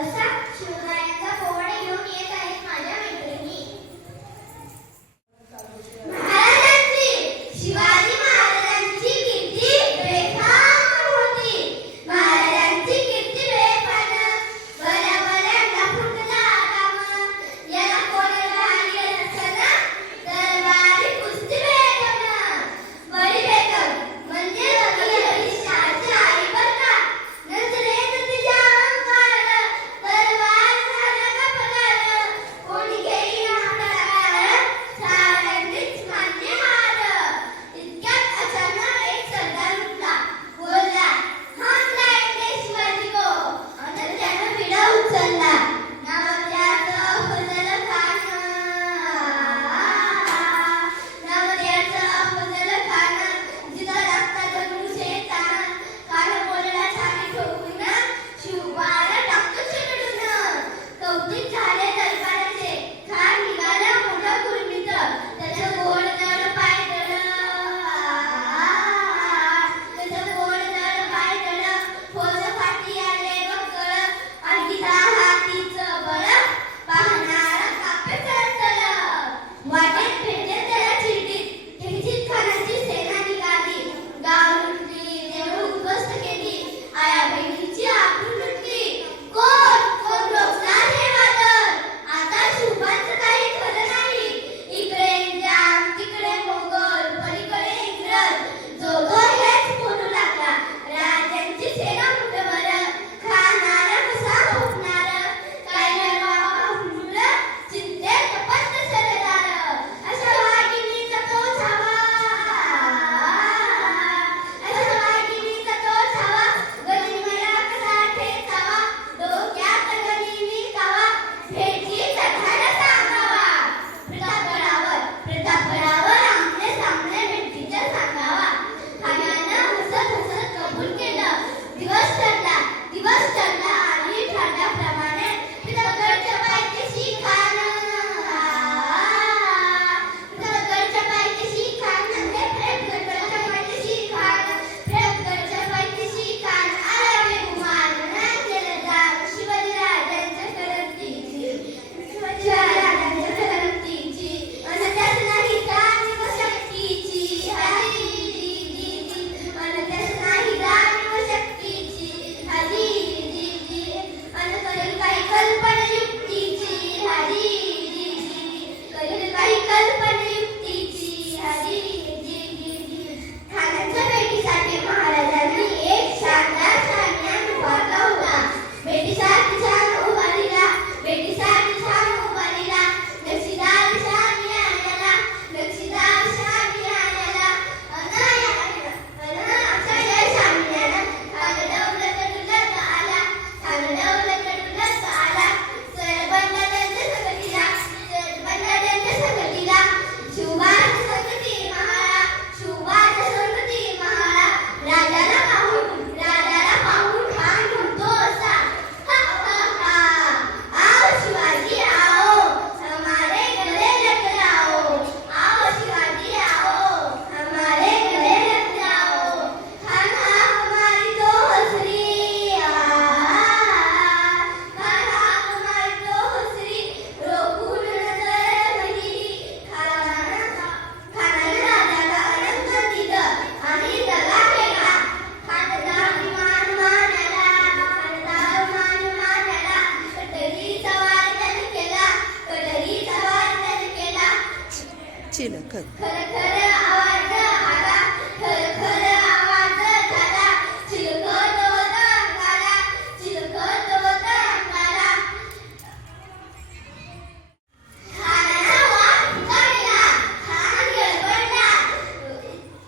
असा शिवरायांचा पोवाडा घेऊन येत आहेत माझ्या मैत्रिणी. महाराजांची शिवाजी महाराजांची कीर्ती बेफाम होती. महाराजांची कीर्ती बेफाम बऱ्या फुटला काम याला कोण भारी नसना दरबारी कुस्ती बेगम बडी बेगम म्हणजे रवी हरीशाची आई बर का. नजरेत तिच्या अंगार तलवार झाला का पगार कोणी घेईना हाताळार साऱ्यांनीच मान्य हार. इतक्यात अचानक एक सरदार उठला बोलला हात लावले शिवाजी को आणि त्यानं विडा उचलला. नावाच्याचं अफजल खान नावाच्याचं अफजल खान जिथं रक्ताचं नुसे ताण कान बोलला छाती ठोकून शिवबाला टाकतो चिरडून. कौतिक झाले दरबाराचे खान निघाला मोठा कुर्मीत त्याचं गोड नर पायदळ त्याचं गोड नर पायदळ फौज फाटी आले बकळ अंकिता हातीचं बळ पाहणारा कापे चढतळ. वाटेत भेटले त्याला चिरडीत खिंचित खानाची सेना निघाली. गाव लुटली देऊळ उद्ध्वस्त केली आया बहिणीची आबरू लुटली. कोण कोण रोखणार हे वादळ आता शिवबांचं काही खरं नाही. इकडे इंजाम तिकडे मोगल पलीकडे इंग्रज जो तो हेच बोलू लागला. राजांची सेना मुठभर खानाला कसा रोखणार काय मुलं चिंतेत तपस्त सरदार. अशा वाघिणीचा तो छावा अशा वाघिणीचा तो छावा गनिमीला कसा ठेचावा डोक्यात गनिमी कावा भेटीचा धाडा सांगावा. प्रतापगडावर आमने सामने भेटीचा सांगावा. खानानं हसत हसत कबूल केलं. दिवस ठरला आणि ठरल्याप्रमाणे प्रतापगडच्या पायथ्याशी खान प्रतापगडच्या पायथ्याशी खान प्रतापगडच्या पायथ्याशी खान आला बेगुमान केलं दाग शिवाजीराजांच्या करमतीची अन त्यात नाही जाणीव शक्तीची अन त्यात नाही जाणीव शक्तीची अन करेल काही कल्पना युक्तीची करेल काही कल्पना युक्तीची खानाच्या भेटीसाठी महाराजांनी एक शानदार सैन्य उभारला होता. भेटीसाठी छान उभारीला नक्षीदार शाही आण्याला अशा या शामियानं खानडवलं डुलत आला सरबंद त्यांच्या संगतीला शिवबाच्या संगती महाळा राजाला पाहून खान म्हणतो असा आओ शिवाजी आओ हमारे गले लग जाओ. आओ शिवाजी आओ हमारे गले लग जाओ. खान हमारी तो हसरी रोखून नजर महिली. खानानं राजाला अनंत दिलं आणि दगा केला. खानचा अभिमान मानाला कटरी सवार त्याने केला. चिलखत खर आवाज आला चिलखत होता अंगाला. खानाचा वाट पुकारला. खान गडबडला.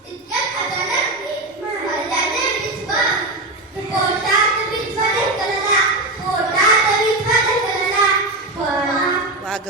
इतक्यात अचानक महाराजाने पोटात बिचवा ढकलला. वाघ